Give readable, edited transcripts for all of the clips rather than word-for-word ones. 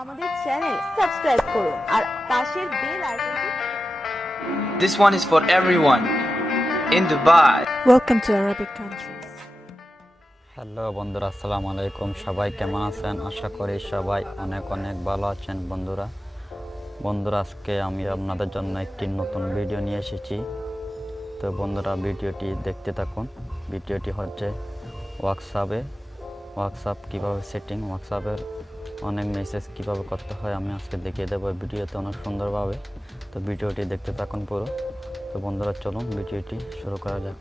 আমাদের channel subscribe করুন আর পাশের বেল আইকনটি This one is for everyone in Dubai. Welcome to Arabic countries. Hello বন্ধুরা, আসসালামু আলাইকুম। সবাই কেমন আছেন? আশা করি সবাই অনেক অনেক ভালো আছেন। বন্ধুরা আজকে আমি আপনাদের জন্য একটি নতুন ভিডিও নিয়ে এসেছি। তো বন্ধুরা ভিডিওটি দেখতে থাকুন। ভিডিওটি হচ্ছে হোয়াটসঅ্যাপ কীভাবে সেটিং, হোয়াটসঅ্যাপের অনেক মেসেজ কীভাবে করতে হয় আমি আজকে দেখিয়ে দেবো ভিডিওতে অনেক সুন্দরভাবে। তো ভিডিওটি দেখতে থাকুন পুরো। তো বন্ধুরা চলুন ভিডিওটি শুরু করা যাক।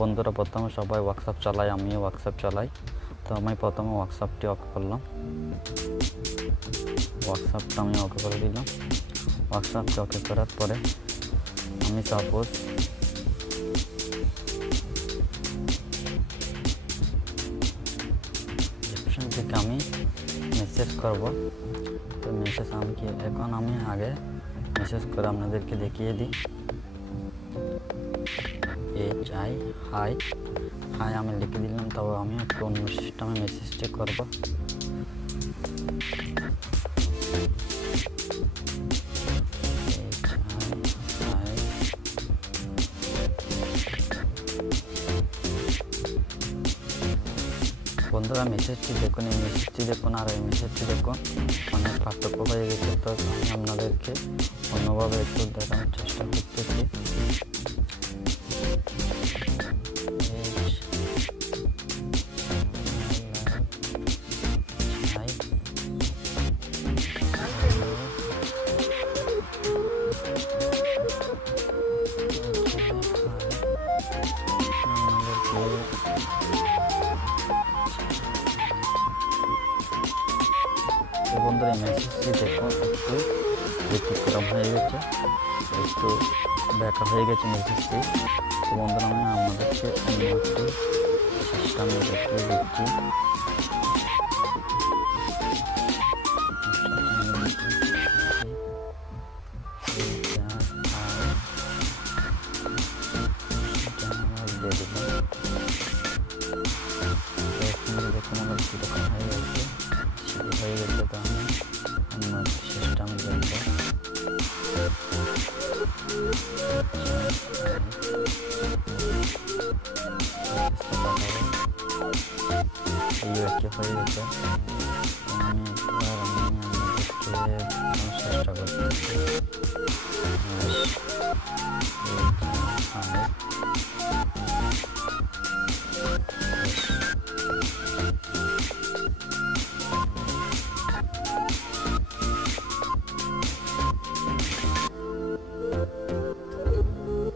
বন্ধুরা প্রথমে সবাই হোয়াটসঅ্যাপ চালাই, আমিও হোয়াটসঅ্যাপ চালাই। তো আমি প্রথমে হোয়াটসঅ্যাপটি অফ করলাম, হোয়াটসঅ্যাপটা আমি ওকে করে দিলাম। হোয়াটসঅ্যাপটা ওকে করার পরে আমি সাপোজ অপশন থেকে আমি মেসেজ করব। তো মেসেজ আমি আগে মেসেজ করে আপনাদেরকে দেখিয়ে দিই। হাই আমি লিখে দিলাম। তবে আমি একটু অন্য সিস্টেমে মেসেজটি করব। বন্ধুরা মেসেজটি দেখুন, এই মেসেজটি দেখুন আর এই মেসেজটি দেখুন, অনেক পার্থক্য হয়ে গেছে। তো আমি আপনাদেরকে অন্যভাবে একটু দেখানোর চেষ্টা করতেছি। বন্ধুরা এই মেসেজটি দেখুন একটু ব্যতিক্রম হয়ে গেছে, একটু ব্যাখ্যা হয়ে গেছে মেসেজটি। তো বন্ধুরা আমি আমাদেরকে অন্য একটি সিস্টেমে দেখিয়ে দিচ্ছি। হয়ে গেছে। তো আমি অন্য সিস্টেমে দেখবো। এই একটি হয়ে গেছে। আমি চেষ্টা করছি।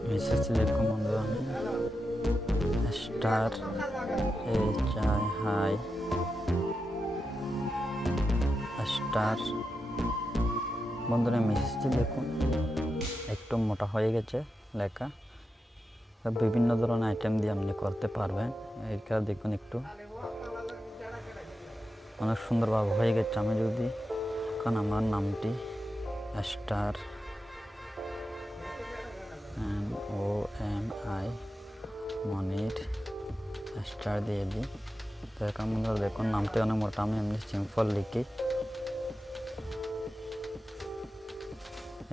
মেসেজ লিখুন বন্ধুরা, আমি স্টার হাই স্টার। বন্ধুরা মেসেজটি দেখুন একটু মোটা হয়ে গেছে লেখা। বিভিন্ন ধরনের আইটেম দিয়ে আপনি করতে পারবেন। এইটা দেখুন একটু অনেক সুন্দরভাবে হয়ে গেছে। আমি যদি এখন আমার নামটি স্টার OMI মনির স্টার দিয়ে দিই। তো এখন বন্ধুরা দেখুন নামটি অনেক মোটা, আমি এমনি সিম্পল লিখি।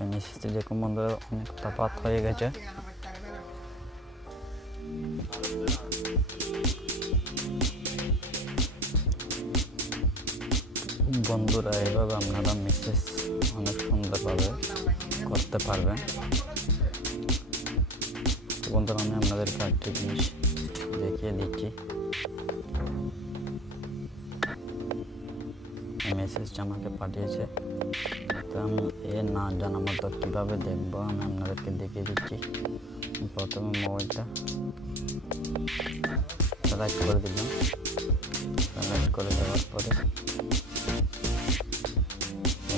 এই মেসেজটি দেখুন বন্ধুরা অনেক তফাৎ হয়ে গেছে। বন্ধুরা এইভাবে আপনারা মেসেজ অনেক সুন্দরভাবে করতে পারবেন। বন্ধুরা আমি আপনাদেরকে একটি জিনিস দেখিয়ে দিচ্ছি। মেসেজটা আমাকে পাঠিয়েছে। তো আমি না জানা মতো কীভাবে দেখবো আমি আপনাদেরকে দেখিয়ে দিচ্ছি। প্রথমে মোবাইলটা সিলেক্ট করে দিলাম। সিলেক্ট করে দেওয়ার পরে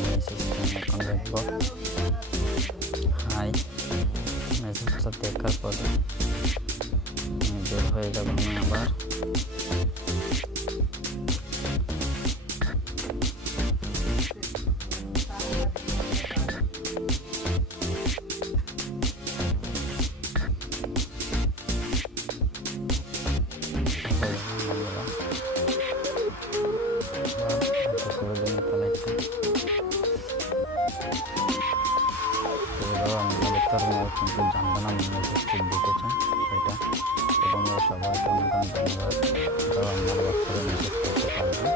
মেসেজটা আমি এখন দেখব। হাই মেসেজটা দেখার পরে আমি বের হয়ে যাব। আমি আবার করে দিন তাহলে করতে পারবেন না, কিন্তু জানবেন আমি মেসেজ কি লিখেছেন সেটা। তো বন্ধুরা সবাইকে অনেক অনেক ধন্যবাদ, যারা আমার হোয়াটসঅ্যাপে মেসেজ করতে পারবেন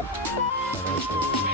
সবাইকে